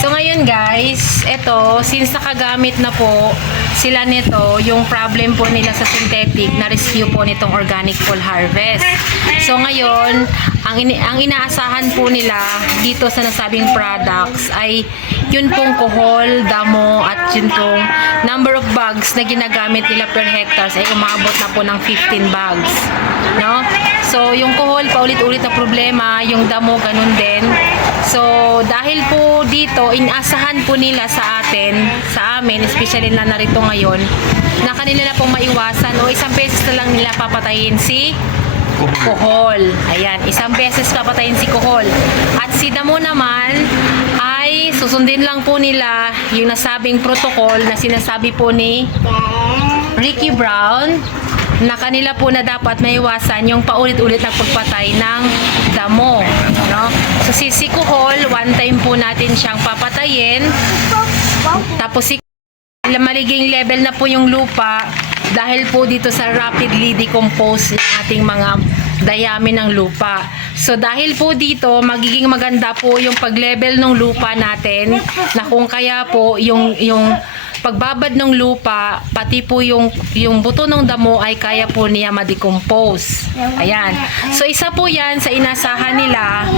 So ngayon guys, ito, since nakagamit na po sila nito, yung problem po nila sa synthetic, na-rescue po nitong organic full harvest. So ngayon, ang inaasahan po nila dito sa nasabing products ay yun pong kohol, damo, at yun pong number of bags na ginagamit nila per hectares ay umabot na po ng 15 bags. No? So yung kohol, paulit-ulit na problema, yung damo, ganun din. So dahil po dito, inaasahan po nila sa amin, especially na narito ngayon, na kanila na pong maiwasan o isang beses na lang nila papatayin si kohol. Ayan, isang beses papatayin si kohol. At si damo naman ay susundin lang po nila yung nasabing protocol na sinasabi po ni Ricky Brown na kanila po na dapat maiwasan yung paulit-ulit na pagpatay ng damo. No? So si kohol, one time po natin siyang papatayin. Tapos si maliging level na po yung lupa dahil po dito sa rapidly decompose ng ating mga dayami ng lupa. So dahil po dito, magiging maganda po yung pag-level ng lupa natin na kung kaya po yung pagbabad ng lupa, pati po yung buto ng damo ay kaya po niya ma-decompose. Ayan. So isa po yan sa inasahan nila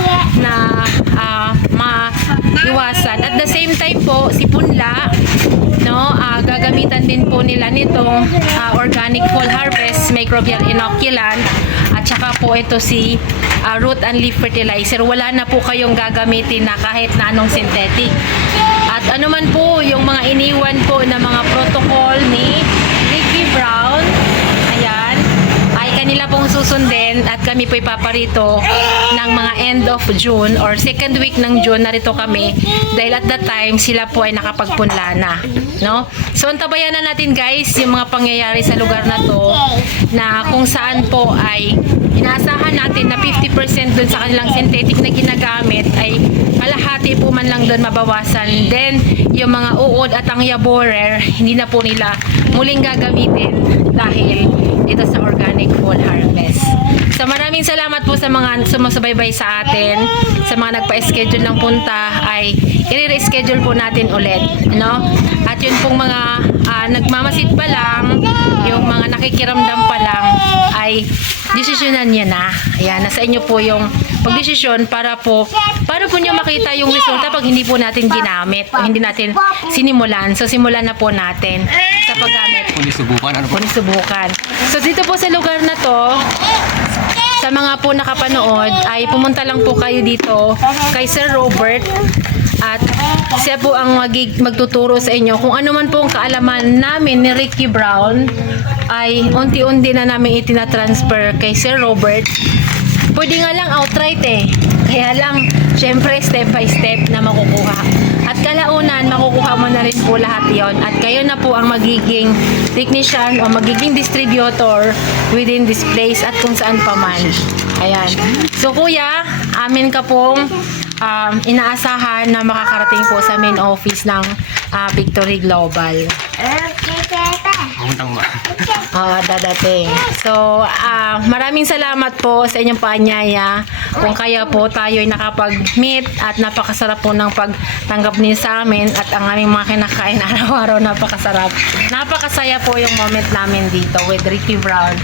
na maiwasan. At the same time po, si punla, no, gagamitan din po nila nitong organic full harvest microbial inoculant, at saka po ito si root and leaf fertilizer. Wala na po kayong gagamitin na kahit na anong synthetic. At ano man po yung mga iniwan po na mga protocol ni Ricky Brown, ayan, ay kanila pong susundin at kami po ipaparito ng mga end of June or second week ng June. Narito kami dahil at that time sila po ay nakapagpunla na, no? So antabayan na natin guys yung mga pangyayari sa lugar na to, na kung saan po ay inaasahan natin na 50% dun sa kanilang synthetic na ginagamit ay kalahati po man lang dun mabawasan. Then yung mga uod at ang yaborer, hindi na po nila muling gagamitin dahil ito sa organic full harvest. So maraming salamat po sa mga sumasubaybay sa atin. Sa mga nagpa-schedule ng punta ay i-reschedule po natin ulit, no? At yun pong mga nagmamasid pa lang, yung mga nakikiramdam pa lang, ay desisyonan niya na. Ayan, nasa inyo po yung pagdesisyon para po nyo makita yung resulta pag hindi po natin ginamit o hindi natin sinimulan. So simulan na po natin sa paggamit. Punisubukan, ano po? Punisubukan. So dito po sa lugar na to, sa mga po nakapanood, ay pumunta lang po kayo dito kay Sir Robert at siya po ang magtuturo sa inyo kung ano man po ang kaalaman namin ni Ricky Brown ay unti-unti na namin itinatransfer kay Sir Robert. Pwede nga lang outright kaya lang syempre step by step na makukuha. At kalaunan, makukuha mo na rin po lahat yon at kayo na po ang magiging technician o magiging distributor within this place at kung saan pa man. Ayan. So kuya, amin ka pong inaasahan na makakarating po sa main office ng Victory Global. Puntang ba? Dadating. So, maraming salamat po sa inyong paanyaya. Kung kaya po tayo ay nakapag-meet at napakasarap po ng pagtanggap niyo sa amin at ang aming mga kinakain araw-araw napakasarap. Napakasaya po yung moment namin dito with Ricky Brown.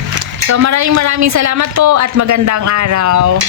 So, maraming salamat po at magandang araw.